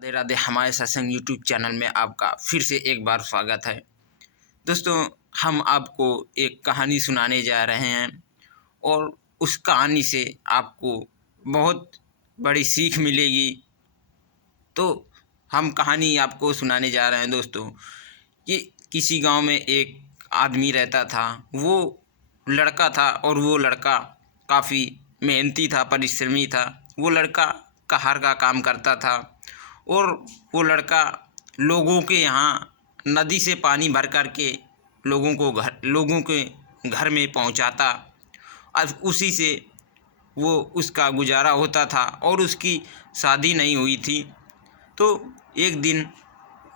राधे राधे। हमारे सत्संग YouTube channel में आपका फिर से एक बार स्वागत है। दोस्तों, हम आपको एक कहानी सुनाने जा रहे हैं और उस कहानी से आपको बहुत बड़ी सीख मिलेगी। तो हम कहानी आपको सुनाने जा रहे हैं दोस्तों कि किसी गांव में एक आदमी रहता था। वो लड़का था और वो लड़का काफ़ी मेहनती था, परिश्रमी था। वो लड़का कहार का काम करता था और वो लड़का लोगों के यहाँ नदी से पानी भर कर के लोगों के घर में पहुँचाता। अब उसी से वो उसका गुजारा होता था और उसकी शादी नहीं हुई थी। तो एक दिन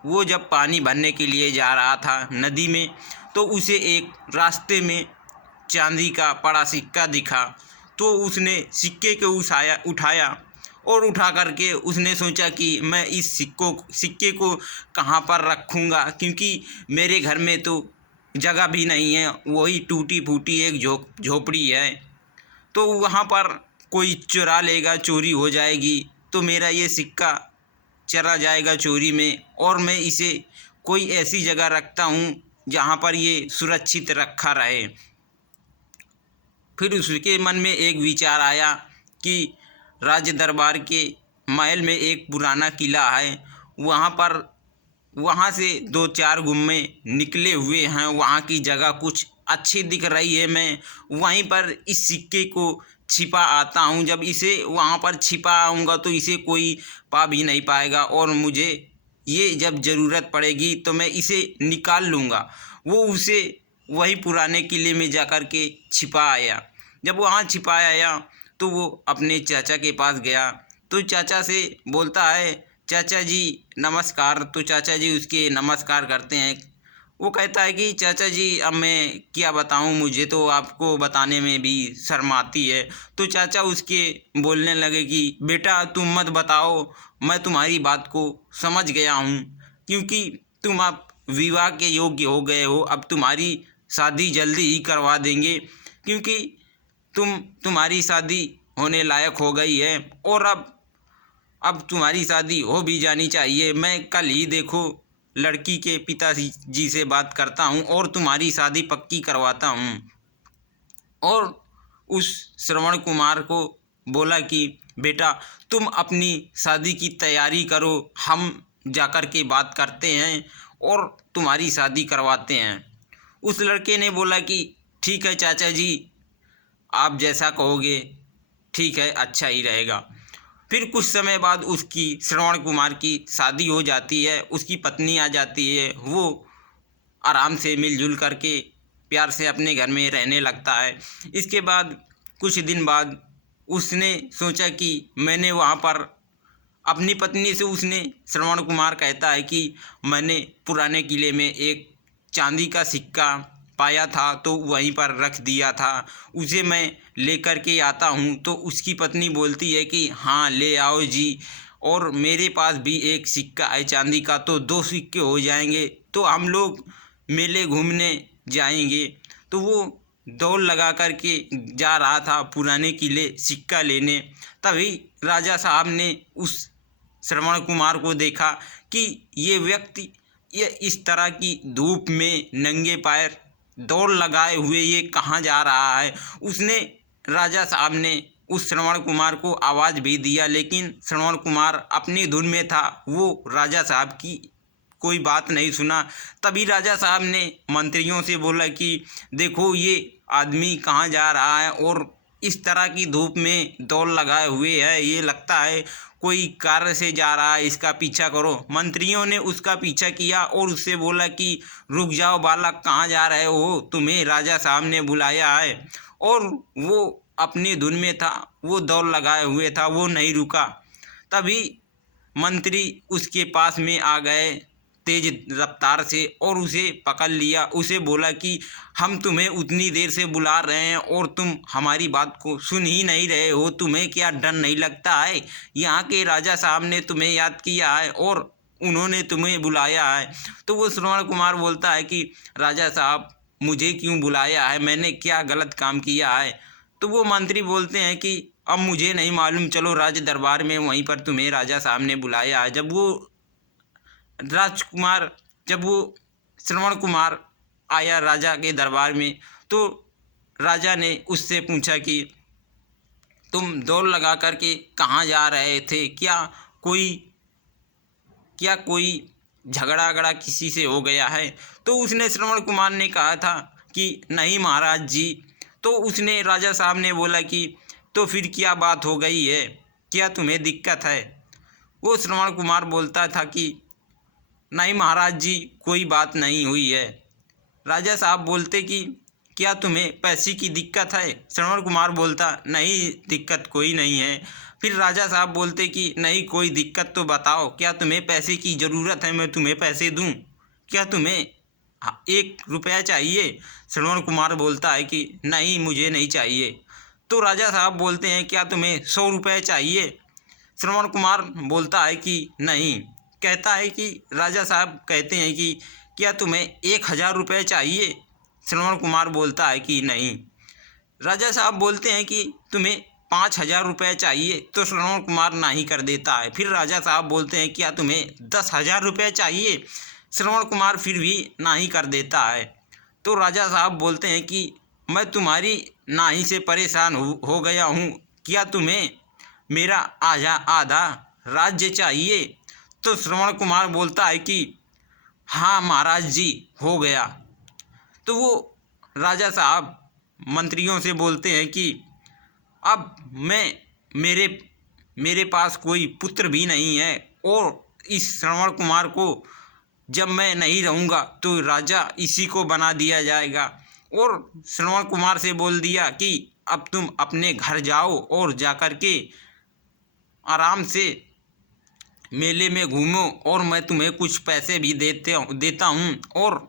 वो जब पानी भरने के लिए जा रहा था नदी में, तो उसे एक रास्ते में चांदी का बड़ा सिक्का दिखा। तो उसने सिक्के को उठाया और उठा करके उसने सोचा कि मैं इस सिक्के को कहाँ पर रखूँगा, क्योंकि मेरे घर में तो जगह भी नहीं है, वही टूटी फूटी एक झोपड़ी है। तो वहाँ पर कोई चुरा लेगा, चोरी हो जाएगी, तो मेरा ये सिक्का चला जाएगा चोरी में, और मैं इसे कोई ऐसी जगह रखता हूँ जहाँ पर ये सुरक्षित रखा रहे। फिर उसके मन में एक विचार आया कि राज्य दरबार के महल में एक पुराना किला है, वहाँ से 2-4 गुम्मे निकले हुए हैं, वहाँ की जगह कुछ अच्छी दिख रही है। मैं वहीं पर इस सिक्के को छिपा आता हूँ। जब इसे वहाँ पर छिपा आऊँगा तो इसे कोई पा भी नहीं पाएगा, और मुझे ये जब ज़रूरत पड़ेगी तो मैं इसे निकाल लूँगा। वो उसे वही पुराने किले में जा कर के छिपा आया। जब वहाँ छिपा आया तो वो अपने चाचा के पास गया। तो चाचा से बोलता है, चाचा जी नमस्कार। तो चाचा जी उसके नमस्कार करते हैं। वो कहता है कि चाचा जी अब मैं क्या बताऊं, मुझे तो आपको बताने में भी शर्म आती है। तो चाचा उसके बोलने लगे कि बेटा तुम मत बताओ, मैं तुम्हारी बात को समझ गया हूँ, क्योंकि तुम अब विवाह के योग्य हो गए हो। अब तुम्हारी शादी जल्दी ही करवा देंगे, क्योंकि तुम्हारी शादी होने लायक हो गई है, और अब तुम्हारी शादी हो भी जानी चाहिए। मैं कल ही देखो लड़की के पिताजी से बात करता हूँ और तुम्हारी शादी पक्की करवाता हूँ। और उस श्रवण कुमार को बोला कि बेटा तुम अपनी शादी की तैयारी करो, हम जाकर के बात करते हैं और तुम्हारी शादी करवाते हैं। उस लड़के ने बोला कि ठीक है चाचा जी, आप जैसा कहोगे ठीक है, अच्छा ही रहेगा। फिर कुछ समय बाद उसकी श्रवण कुमार की शादी हो जाती है। उसकी पत्नी आ जाती है। वो आराम से मिलजुल करके प्यार से अपने घर में रहने लगता है। इसके बाद कुछ दिन बाद उसने सोचा कि मैंने वहाँ पर अपनी पत्नी से, उसने श्रवण कुमार कहता है कि मैंने पुराने किले में एक चांदी का सिक्का पाया था, तो वहीं पर रख दिया था, उसे मैं लेकर के आता हूँ। तो उसकी पत्नी बोलती है कि हाँ ले आओ जी, और मेरे पास भी एक सिक्का है चांदी का, तो 2 सिक्के हो जाएंगे, तो हम लोग मेले घूमने जाएंगे। तो वो दौड़ लगा कर के जा रहा था पुराने किले सिक्का लेने। तभी राजा साहब ने उस श्रवण कुमार को देखा कि ये व्यक्ति ये इस तरह की धूप में नंगे पैर दौड़ लगाए हुए ये कहाँ जा रहा है। उसने राजा साहब ने उस श्रवण कुमार को आवाज़ भी दिया, लेकिन श्रवण कुमार अपनी धुन में था, वो राजा साहब की कोई बात नहीं सुना। तभी राजा साहब ने मंत्रियों से बोला कि देखो ये आदमी कहाँ जा रहा है और इस तरह की धूप में दौड़ लगाए हुए है, ये लगता है कोई कार्य से जा रहा है, इसका पीछा करो। मंत्रियों ने उसका पीछा किया और उससे बोला कि रुक जाओ बालक, कहाँ जा रहे हो, तुम्हें राजा साहब ने बुलाया है। और वो अपनी धुन में था, वो दौड़ लगाए हुए था, वो नहीं रुका। तभी मंत्री उसके पास में आ गए तेज रफ्तार से और उसे पकड़ लिया। उसे बोला कि हम तुम्हें उतनी देर से बुला रहे हैं और तुम हमारी बात को सुन ही नहीं रहे हो, तुम्हें क्या डर नहीं लगता है? यहाँ के राजा साहब ने तुम्हें याद किया है और उन्होंने तुम्हें बुलाया है। तो वो श्रवण कुमार बोलता है कि राजा साहब मुझे क्यों बुलाया है, मैंने क्या गलत काम किया है? तो वो मंत्री बोलते हैं कि अब मुझे नहीं मालूम, चलो राज दरबार में वहीं पर तुम्हें राजा साहब ने बुलाया। जब वो श्रवण कुमार आया राजा के दरबार में, तो राजा ने उससे पूछा कि तुम दौड़ लगा करके कहाँ जा रहे थे? क्या कोई झगड़ा किसी से हो गया है? तो उसने श्रवण कुमार ने कहा था कि नहीं महाराज जी। तो उसने राजा साहब ने बोला कि तो फिर क्या बात हो गई है, क्या तुम्हें दिक्कत है? वो श्रवण कुमार बोलता था कि नहीं महाराज जी, कोई बात नहीं हुई है। राजा साहब बोलते कि क्या तुम्हें पैसे की दिक्कत है? श्रवण कुमार बोलता नहीं, दिक्कत कोई नहीं है। फिर राजा साहब बोलते कि नहीं, कोई दिक्कत तो बताओ, क्या तुम्हें पैसे की ज़रूरत है? मैं तुम्हें पैसे दूं? क्या तुम्हें 1 रुपया चाहिए? श्रवण कुमार बोलता है कि नहीं, मुझे नहीं चाहिए। तो राजा साहब बोलते हैं क्या तुम्हें 100 रुपये चाहिए? श्रवण कुमार बोलता है कि नहीं। कहता है कि राजा साहब कहते हैं कि क्या तुम्हें 1000 रुपये चाहिए? श्रवण कुमार बोलता है कि नहीं। राजा साहब बोलते हैं कि तुम्हें 5000 रुपये चाहिए? तो श्रवण कुमार नहीं कर देता है। फिर राजा साहब बोलते हैं क्या तुम्हें 10,000 रुपये चाहिए? श्रवण कुमार फिर भी नहीं कर देता है। तो राजा साहब बोलते हैं कि मैं तुम्हारी नाही से परेशान हो गया हूँ, क्या तुम्हें मेरा आधा राज्य चाहिए? तो श्रवण कुमार बोलता है कि हाँ महाराज जी, हो गया। तो वो राजा साहब मंत्रियों से बोलते हैं कि अब मेरे पास कोई पुत्र भी नहीं है, और इस श्रवण कुमार को जब मैं नहीं रहूँगा तो राजा इसी को बना दिया जाएगा। और श्रवण कुमार से बोल दिया कि अब तुम अपने घर जाओ और जाकर के आराम से मेले में घूमो, और मैं तुम्हें कुछ पैसे भी देता हूँ, और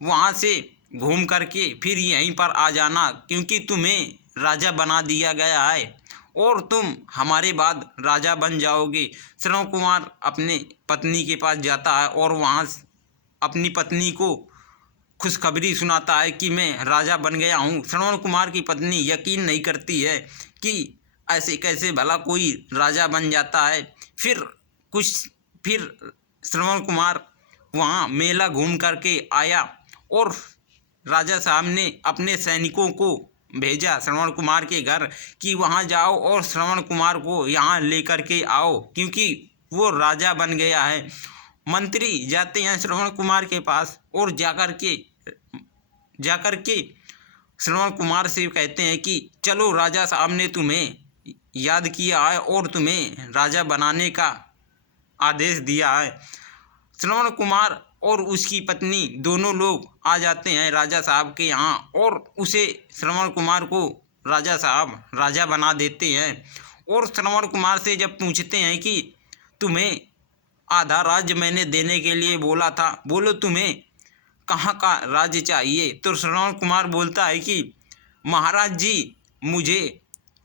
वहाँ से घूम करके फिर यहीं पर आ जाना, क्योंकि तुम्हें राजा बना दिया गया है और तुम हमारे बाद राजा बन जाओगे। श्रवण कुमार अपने पत्नी के पास जाता है और वहाँ अपनी पत्नी को खुशखबरी सुनाता है कि मैं राजा बन गया हूँ। श्रवण कुमार की पत्नी यकीन नहीं करती है कि ऐसे कैसे भला कोई राजा बन जाता है। फिर श्रवण कुमार वहाँ मेला घूम करके आया, और राजा साहब ने अपने सैनिकों को भेजा श्रवण कुमार के घर कि वहाँ जाओ और श्रवण कुमार को यहाँ लेकर के आओ, क्योंकि वो राजा बन गया है। मंत्री जाते हैं श्रवण कुमार के पास और जाकर के श्रवण कुमार से कहते हैं कि चलो, राजा साहब ने तुम्हें याद किया है और तुम्हें राजा बनाने का आदेश दिया है। श्रवण कुमार और उसकी पत्नी दोनों लोग आ जाते हैं राजा साहब के यहाँ, और उसे श्रवण कुमार को राजा साहब राजा बना देते हैं। और श्रवण कुमार से जब पूछते हैं कि तुम्हें आधा राज्य मैंने देने के लिए बोला था, बोलो तुम्हें कहाँ का राज्य चाहिए? तो श्रवण कुमार बोलता है कि महाराज जी, मुझे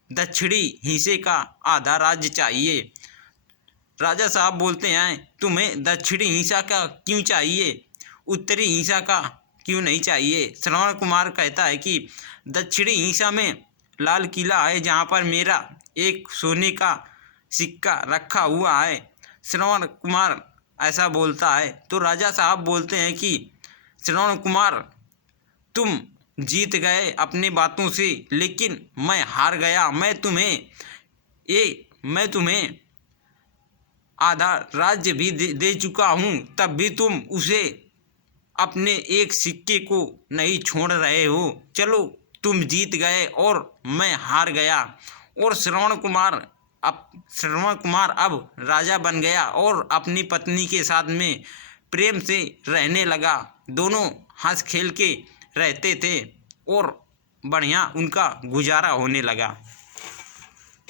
दक्षिणी हिस्से का आधा राज्य चाहिए। राजा साहब बोलते हैं तुम्हें दक्षिणी हिस्सा का क्यों चाहिए, उत्तरी हिस्सा का क्यों नहीं चाहिए? श्रवण कुमार कहता है कि दक्षिणी हिस्सा में लाल किला है, जहाँ पर मेरा एक सोने का सिक्का रखा हुआ है। श्रवण कुमार ऐसा बोलता है। तो राजा साहब बोलते हैं कि श्रवण कुमार, तुम जीत गए अपने बातों से, लेकिन मैं हार गया। मैं तुम्हें आधा राज्य भी दे चुका हूँ, तब भी तुम उसे अपने एक सिक्के को नहीं छोड़ रहे हो। चलो, तुम जीत गए और मैं हार गया। और श्रवण कुमार अब राजा बन गया और अपनी पत्नी के साथ में प्रेम से रहने लगा। दोनों हंस खेल के रहते थे और बढ़िया उनका गुजारा होने लगा।